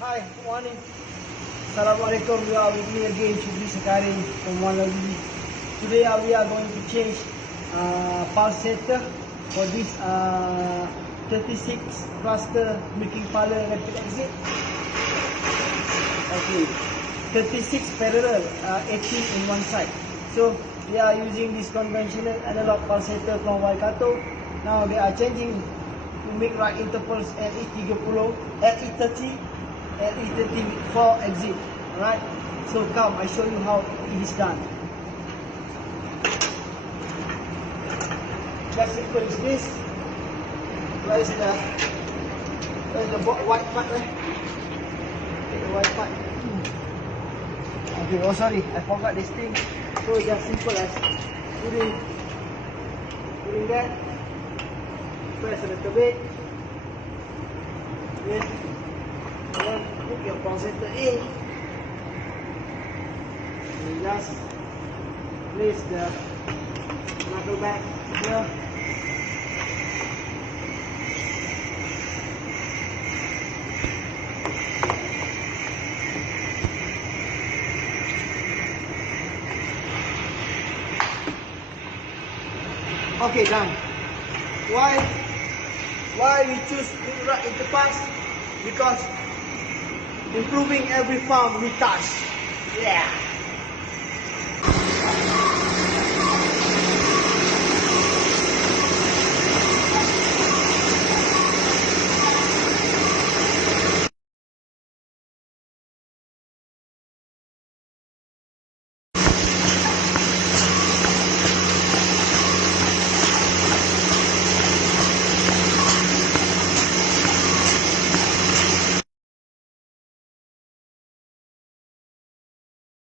Hi, good morning. Assalamualaikum. We are with me again, Shubli Sakarin from One Lazuli. Today we are going to change Pulsator for this 36 cluster milking parlor rapid exit. Okay, 36 parallel, 18 in one side. So we are using this conventional analog pulsator from Waikato. Now they are changing to Milkrite interpolse LE30, LE30 with 4 exit. Alright, so come, I show you how it is done. Just simple is this. Where is the white part? Okay, the white part. Okay, oh sorry, I forgot this thing. So just simple as putting that. Press a little bit. Yes. Then put your pulsator in. And just place the knuckle back here. Okay, done. Why we choose Milkrite interpulse? Because improving every farm we touch. Yeah.